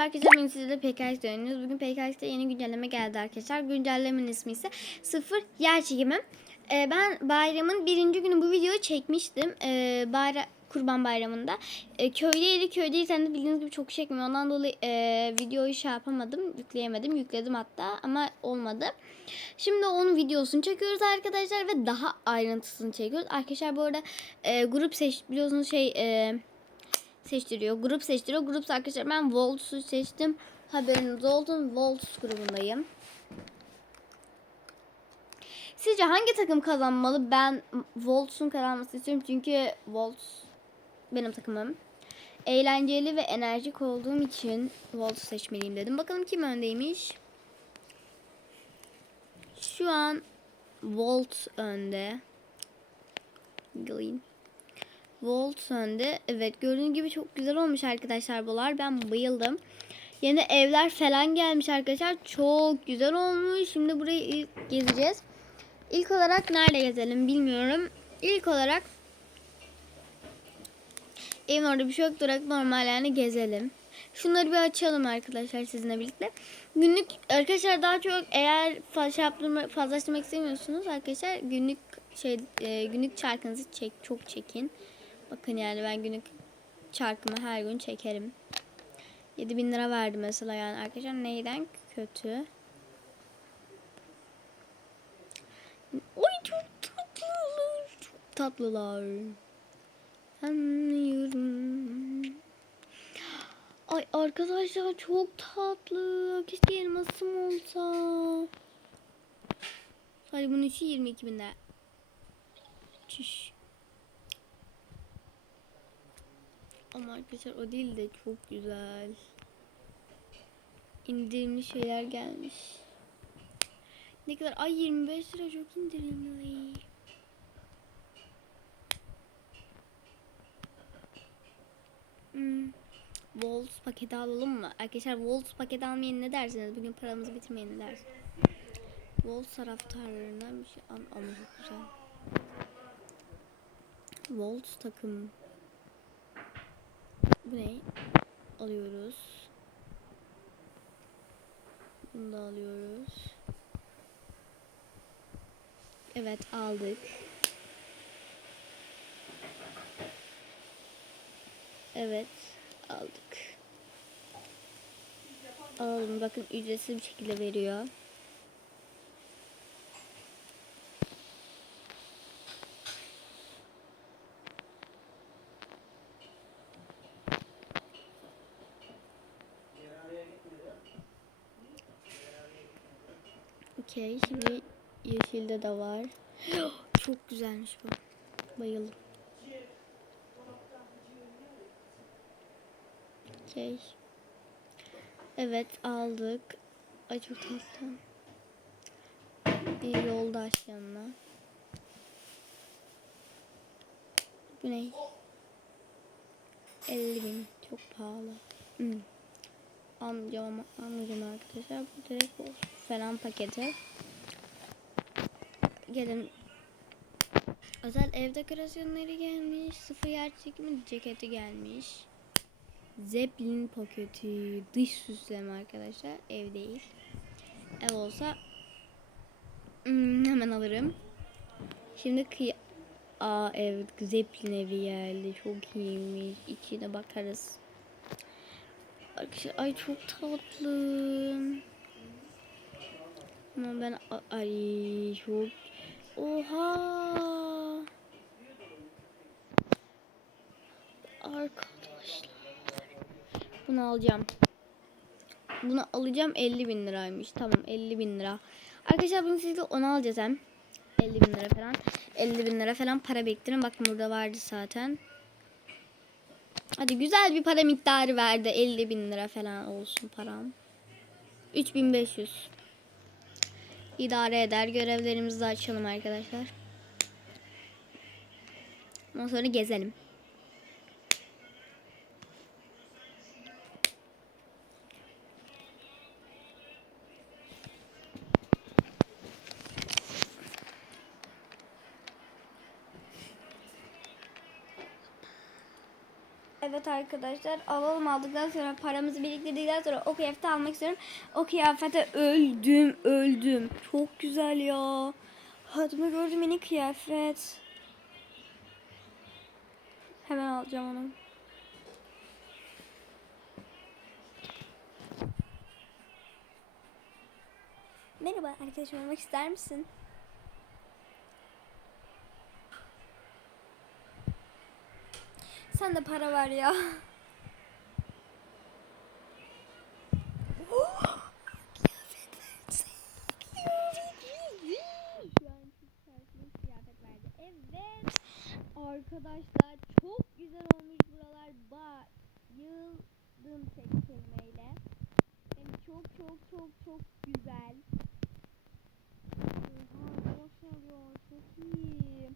Merhaba arkadaşlar ben sizle PKX'de oynuyoruz. Bugün PKX'de yeni güncelleme geldi arkadaşlar. Güncellemenin ismi ise sıfır yer çekimi. Ee, ben bayramın birinci günü bu videoyu çekmiştim. Ee, bayra Kurban Bayramı'nda. Ee, köydeydi. Köydeyken de bildiğiniz gibi çok çekmiyor. Ondan dolayı e, videoyu şey yapamadım. Yükleyemedim. Yükledim hatta ama olmadı. Şimdi onun videosunu çekiyoruz arkadaşlar ve daha ayrıntısını çekiyoruz. Arkadaşlar bu arada e, grup seç biliyorsunuz şey e, seçtiriyor. Grup seçtiriyor. Grup arkadaşlar ben Volts'u seçtim. Haberiniz olsun. Volts grubundayım. Sizce hangi takım kazanmalı? Ben Volts'un kazanmasını istiyorum. Çünkü Volts benim takımım. Eğlenceli ve enerjik olduğum için Volts seçmeliyim dedim. Bakalım kim öndeymiş. Şu an Volt önde. Green. Volt önde. Evet gördüğünüz gibi çok güzel olmuş arkadaşlar bunlar. Ben bayıldım. Yeni evler falan gelmiş arkadaşlar. Çok güzel olmuş. Şimdi burayı gezeceğiz. İlk olarak nerede gezelim bilmiyorum. İlk olarak evin orada bir şey yok. Durak normal yani gezelim. Şunları bir açalım arkadaşlar sizinle birlikte. Günlük arkadaşlar daha çok eğer fazla şey yaptırma, fazlaştırmak istemiyorsunuz arkadaşlar günlük şey e, günlük çarkınızı çek çok çekin. Bakın yani ben günlük çarkımı her gün çekerim. 7000 lira verdi mesela yani arkadaşlar neyden kötü. Oy çok tatlılar. Çok tatlılar. Anlıyorum. Ay arkadaşlar çok tatlı. Keşke elmasım olsa. Hadi bunun için 22 bin lira. Çüş. Ama arkadaşlar o değil de çok güzel. İndirimli şeyler gelmiş. Ne kadar? Ay 25 lira çok indirimli. Hmm. Waltz paketi alalım mı? Arkadaşlar Waltz paketi almayın ne dersiniz? Bugün paramızı bitirmeyin ne dersiniz? Waltz taraftarlarından bir şey Am ama çok güzel. Waltz takım. Bu ne? Alıyoruz. Bunu da alıyoruz. Evet aldık. Evet aldık. Alalım bakın ücretsiz bir şekilde veriyor. Okey şimdi yeşilde de var. Çok güzelmiş bu. Bayıldım. Okey. Evet aldık. Ay çok tatlı. Bir yoldaş yanına. Bu ne? 50 bin. Çok pahalı. Hmm. Amcam, amcam arkadaşlar. Bu direkt bu falan paketi. Gelin. Özel ev dekorasyonları gelmiş. Sıfır yer çekimi ceketi gelmiş. Zeppelin paketi. Dış süsleme arkadaşlar. Ev değil. Ev olsa hmm, hemen alırım. Şimdi kıy Aa evet Zeppelin evi geldi. Çok iyiymiş. İçine bakarız. Arkadaşlar ay çok tatlı. Ama ben ay çok Oha. Arkadaşlar. Bunu alacağım. Bunu alacağım 50 bin liraymış. Tamam 50 bin lira. Arkadaşlar bunu sizle onu alacağız hem. 50 bin lira falan. 50 bin lira falan para biriktirin. Bakın burada vardı zaten. Hadi güzel bir para miktarı verdi. 50 bin lira falan olsun param. 3500. İdare eder. Görevlerimizi açalım arkadaşlar. Ondan sonra gezelim. Evet arkadaşlar alalım aldıktan sonra paramızı biriktirdikten sonra o kıyafeti almak istiyorum. O kıyafete öldüm öldüm. Çok güzel ya. Hayatımda gördüğüm yeni kıyafet. Hemen alacağım onu. Merhaba arkadaşım olmak ister misin? Sen de para var ya. Arkadaşlar çok güzel olmuş buralar. Bayıldım tek kelimeyle. Yani çok çok çok çok güzel. Oha arkadaşlar ya çok iyi.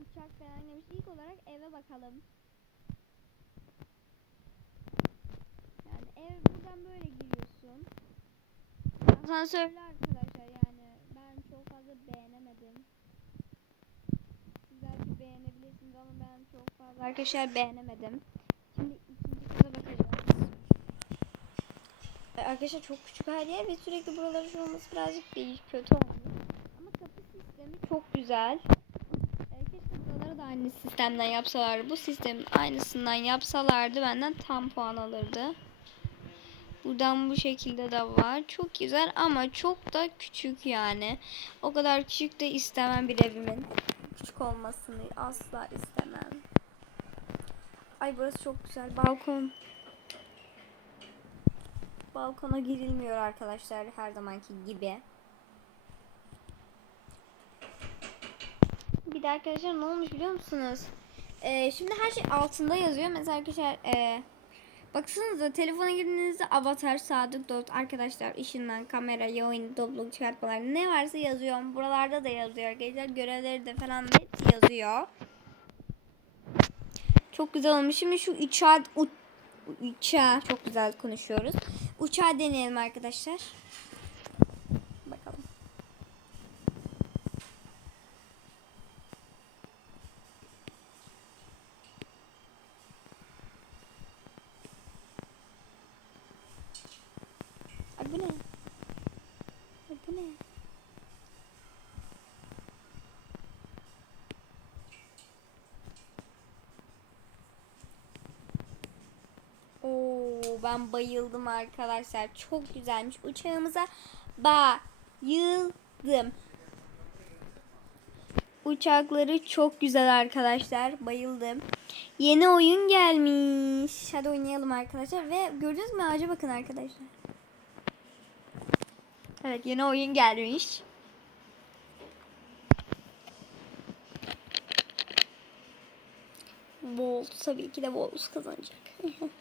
Uçak falan demiş. İlk olarak eve bakalım. Yani ev buradan böyle giriyorsun. Asansörlü arkadaşlar yani ben çok fazla beğenemedim. Siz belki beğenebilirsiniz ama ben çok fazla arkadaşlar beğenemedim. Şimdi ikinci kata bakacağız. Arkadaşlar çok küçük her yer ve sürekli buraları şu olması birazcık değil kötü olmuş. Ama kapı sistemi çok güzel. Ee, Keşke buraları da aynı sistemden yapsalardı. Bu sistemin aynısından yapsalardı benden tam puan alırdı. Buradan bu şekilde de var. Çok güzel ama çok da küçük yani. O kadar küçük de istemem bir evimin. Küçük olmasını asla istemem. Ay burası çok güzel. Balkon. Balkona girilmiyor arkadaşlar her zamanki gibi. Bir de arkadaşlar ne olmuş biliyor musunuz? Ee, şimdi her şey altında yazıyor. Mesela arkadaşlar ee, baksanıza telefona girdiğinizde avatar, sadık dost, arkadaşlar, ışınlan, kamera, yayın, topluluk, çıkartmalar ne varsa yazıyor. Buralarda da yazıyor arkadaşlar. Görevleri de falan hepsi yazıyor. Çok güzel olmuş. Şimdi şu uçağı, uçağı çok güzel konuşuyoruz. Uçağı deneyelim arkadaşlar. Ben bayıldım arkadaşlar. Çok güzelmiş. Uçağımıza bayıldım. Uçakları çok güzel arkadaşlar. Bayıldım. Yeni oyun gelmiş. Hadi oynayalım arkadaşlar. Ve gördünüz mü ağaca bakın arkadaşlar. Evet yeni oyun gelmiş. Bolt tabii ki de Bolt kazanacak.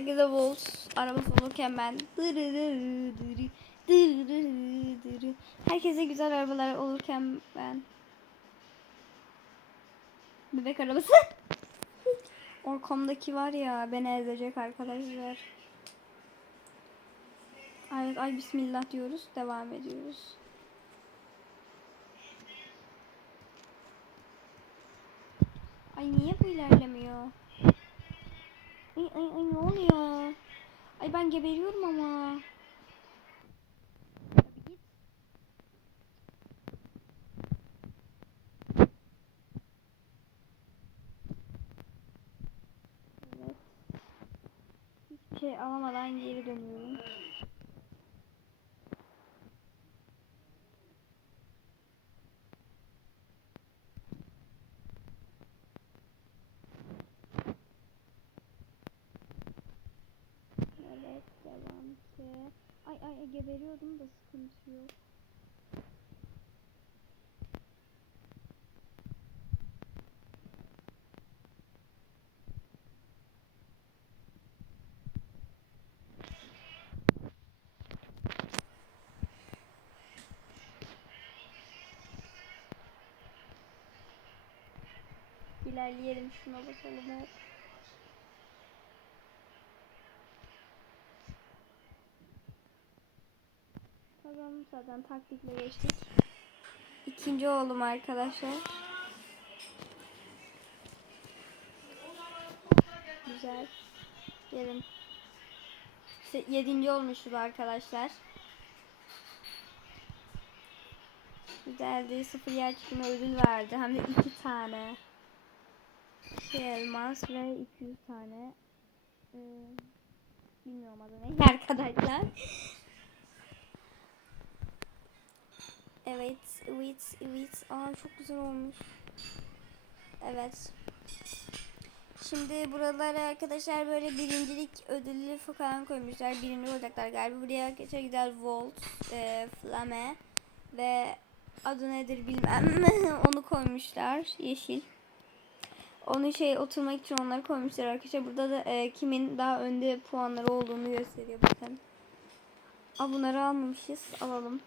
Herkese Bolt arabası olurken ben. Herkese güzel arabalar olurken ben bebek arabası. Orkamdaki var ya beni ezecek arkadaşlar. Evet ay bismillah diyoruz. Devam ediyoruz. Ay niye bu ilerlemiyor? Ay ay ay ne oluyor? Ay ben geberiyorum ama. Evet. Hiçbir şey alamadan geri dönüyorum. Evet devam ki. Ay ay ay, geberiyordum da sıkıntı yok. İlerleyelim şuna basalım hep. Zaten taktikle geçtik. İkinci oğlum arkadaşlar. Güzel. Gelin. Yedinci olmuşuz arkadaşlar. Güzeldi. Sıfır yer çekimi ödül verdi. Hem de iki tane. İki elmas ve 200 tane. Ee, bilmiyorum adı ne arkadaşlar. Evet, evet, evet. Aa çok güzel olmuş. Evet. Şimdi buralara arkadaşlar böyle birincilik ödüllü falan koymuşlar. Birinci olacaklar galiba. Buraya arkadaşlar güzel Volt, e, Flame ve adı nedir bilmem. Onu koymuşlar. Yeşil. Onu şey oturmak için onları koymuşlar arkadaşlar. Burada da e, kimin daha önde puanları olduğunu gösteriyor bakın. Aa bunları almamışız. Alalım.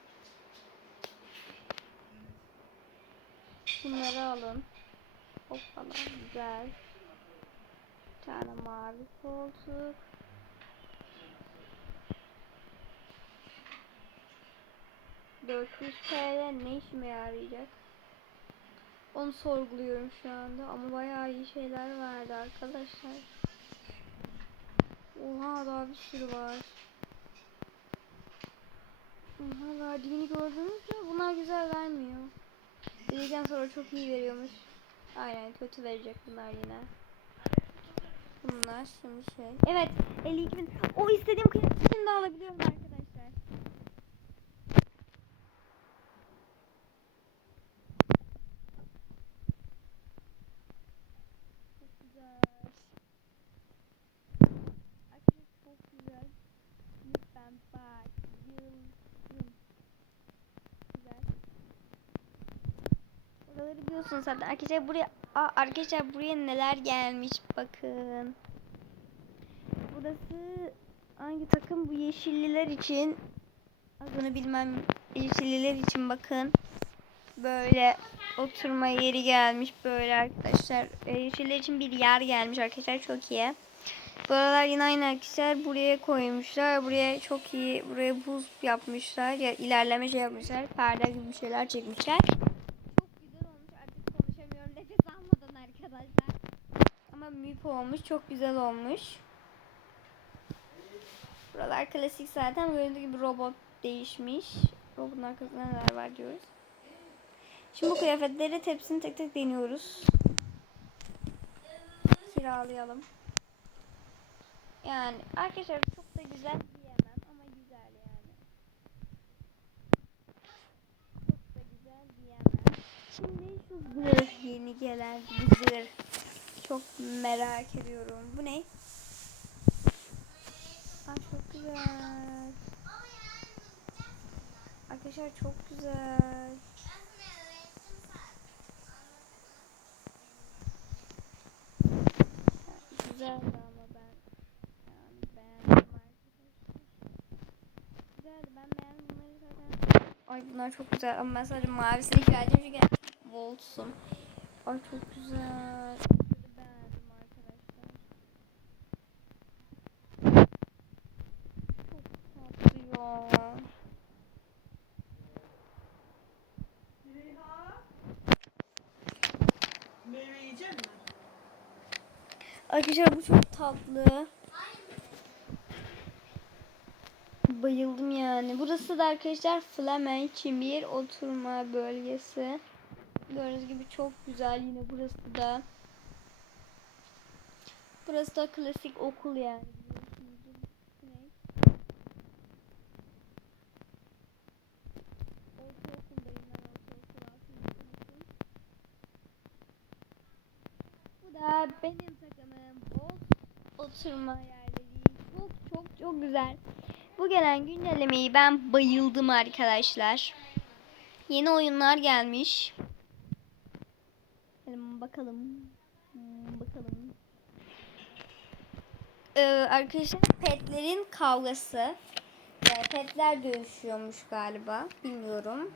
Bunları alın. Hoppala güzel. Bir tane mavi koltuk. ...400 TL ne işime yarayacak? Onu sorguluyorum şu anda ama bayağı iyi şeyler verdi arkadaşlar. Oha daha bir sürü var. Oha verdiğini gördünüz mü? Bunlar güzel vermiyor. Dedikten sonra çok iyi veriyormuş. Aynen kötü verecek bunlar yine. Bunlar şimdi şey. Evet 52 bin. O istediğim kıyafetini de alabiliyorum arkadaşlar. Çok güzel. Arkadaşlar çok güzel. Lütfen bak. Yıldım. Güzel. Biliyorsunuz zaten. Arkadaşlar buraya Aa, arkadaşlar buraya neler gelmiş bakın. Burası hangi takım bu yeşilliler için adını bilmem yeşilliler için bakın. Böyle oturma yeri gelmiş böyle arkadaşlar. E, yeşiller için bir yer gelmiş arkadaşlar çok iyi. Buralar yine aynı arkadaşlar buraya koymuşlar. Buraya çok iyi buraya buz yapmışlar. Ya ilerleme şey yapmışlar. Perde gibi şeyler çekmişler. Çok güzel olmuş. Artık konuşamıyorum. Nefes almadan arkadaşlar. Ama müp olmuş. Çok güzel olmuş. Buralar klasik zaten. Gördüğünüz gibi robot değişmiş. Robotun arkasında neler var diyoruz. Şimdi bu kıyafetleri tepsini tek tek deniyoruz. Kiralayalım. Yani arkadaşlar çok da güzel diyemem ama güzel yani. Çok da güzel diyemem. Şimdi şu yeni gelen zırh. Çok merak ediyorum. Bu ne? Aa, çok güzel. Arkadaşlar çok güzel. Güzeldi ama ben yani beğendim arkadaşlar. Güzeldi ben beğendim zaten. Ay bunlar çok güzel ama ben sadece mavisini ihtiyacım çünkü Volts'um. Ay çok güzel. Bunları beğendim arkadaşlar. Çok tatlı ya. Meyve yiyecek misin? Arkadaşlar bu çok tatlı. Bayıldım yani. Burası da arkadaşlar Flamen Çimir oturma bölgesi. Gördüğünüz gibi çok güzel yine burası da. Burası da klasik okul yani. biliyorsunuzdur. Bu ne? Ortaokuldayım ben ortaokul altıncı sınıfım. Bu da benim takımım. Bolt oturma yerleri. Çok çok çok güzel. Bu gelen güncellemeyi ben bayıldım arkadaşlar. Yeni oyunlar gelmiş. Bakalım. Hmm, Bakalım. Ee, arkadaşlar petlerin kavgası. Yani petler dövüşüyormuş galiba. Bilmiyorum.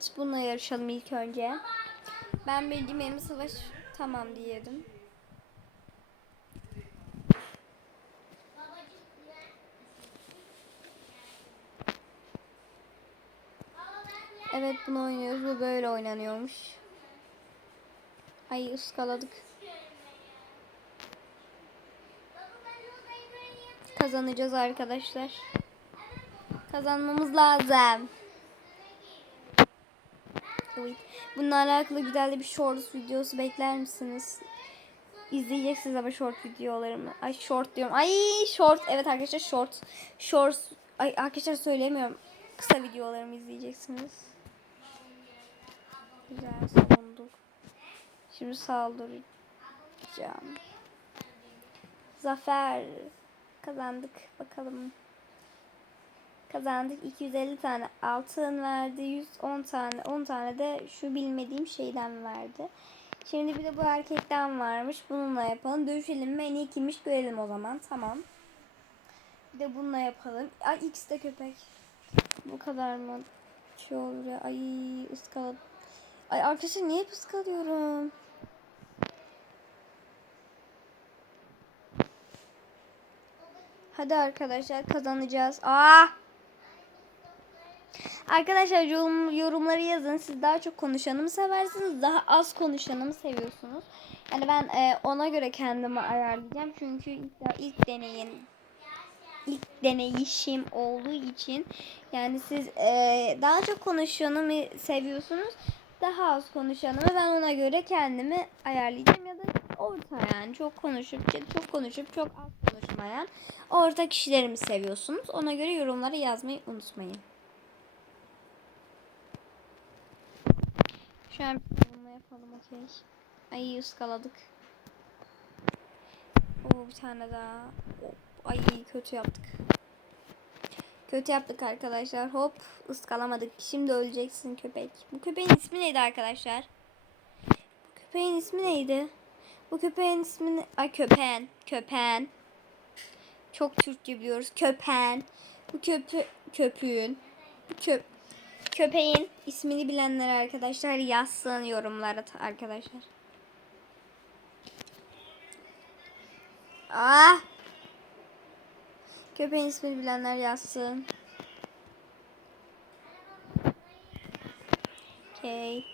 Evet bununla yarışalım ilk önce. Ben bildiğim elma savaş tamam diyelim. Evet bunu oynuyoruz. Bu böyle oynanıyormuş. Ay ıskaladık. Kazanacağız arkadaşlar. Kazanmamız lazım. Evet. Bununla alakalı güzel de bir shorts videosu bekler misiniz? İzleyeceksiniz ama short videolarımı. Ay short diyorum. Ay short. Evet arkadaşlar short. Shorts. Ay arkadaşlar söyleyemiyorum. Kısa videolarımı izleyeceksiniz. Güzel savunduk. Şimdi saldıracağım. Zafer. Kazandık. Bakalım. Kazandık. 250 tane altın verdi. 110 tane. 10 tane de şu bilmediğim şeyden verdi. Şimdi bir de bu erkekten varmış. Bununla yapalım. Dövüşelim mi? En iyi kimmiş görelim o zaman. Tamam. Bir de bununla yapalım. Ay X de köpek. Bu kadar mı? Şey olur ya. Ay ıskaladım. Ay arkadaşlar niye ıskalıyorum? Hadi arkadaşlar kazanacağız. Aa! Arkadaşlar yorum, yorumları yazın. Siz daha çok konuşanı mı seversiniz? Daha az konuşanı mı seviyorsunuz? Yani ben e, ona göre kendimi ayarlayacağım. Çünkü ilk, deneyin ilk deneyişim olduğu için yani siz e, daha çok konuşanı mı seviyorsunuz? Daha az konuşanı mı? Ben ona göre kendimi ayarlayacağım ya da orta yani çok konuşup çok konuşup çok az konuşmayan orta kişileri mi seviyorsunuz? Ona göre yorumlara yazmayı unutmayın. Şu an yapalım okey. Ay ıskaladık. Oo bir tane daha. Ay kötü yaptık. Kötü yaptık arkadaşlar. Hop ıskalamadık. Şimdi öleceksin köpek. Bu köpeğin ismi neydi arkadaşlar? Bu köpeğin ismi neydi? Bu köpeğin ismi ne? Ay köpen. Köpen. Çok Türkçe biliyoruz. Köpen. Bu köpü köpüğün. Bu köp köpeğin ismini bilenler arkadaşlar yazsın yorumlara arkadaşlar. Ah! Köpeğin ismini bilenler yazsın. Okay.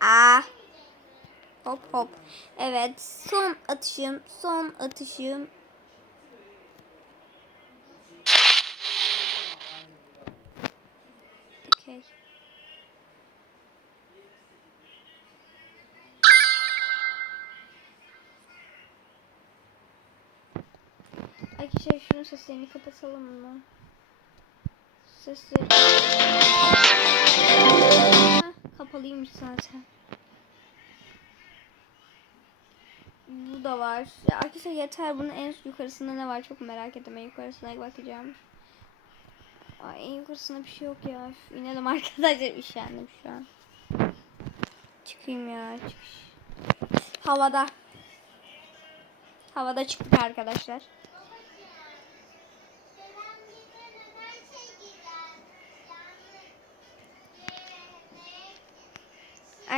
Ah. Hop hop. Evet. Son atışım. Son atışım. Arkadaşlar şunun seslerini kapatalım mı? Sesleri... Heh, kapalıymış zaten. Bu da var. Ya arkadaşlar yeter bunun en yukarısında ne var çok merak ettim. En yukarısına bakacağım. Ay en yukarısında bir şey yok ya. İnelim arkadaşlar üşendim şu an. Çıkayım ya. Çıkış. Havada. Havada çıktık arkadaşlar.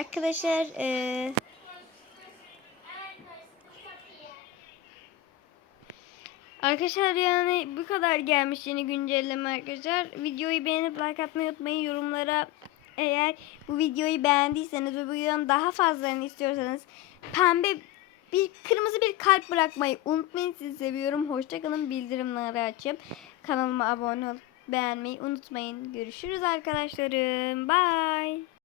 Arkadaşlar eee Arkadaşlar yani bu kadar gelmiş yeni güncelleme arkadaşlar. Videoyu beğenip like atmayı unutmayın. Yorumlara eğer bu videoyu beğendiyseniz ve bu videonun daha fazlalarını istiyorsanız pembe bir kırmızı bir kalp bırakmayı unutmayın. Sizi seviyorum. Hoşçakalın. Bildirimleri açıp kanalıma abone olup beğenmeyi unutmayın. Görüşürüz arkadaşlarım. Bye.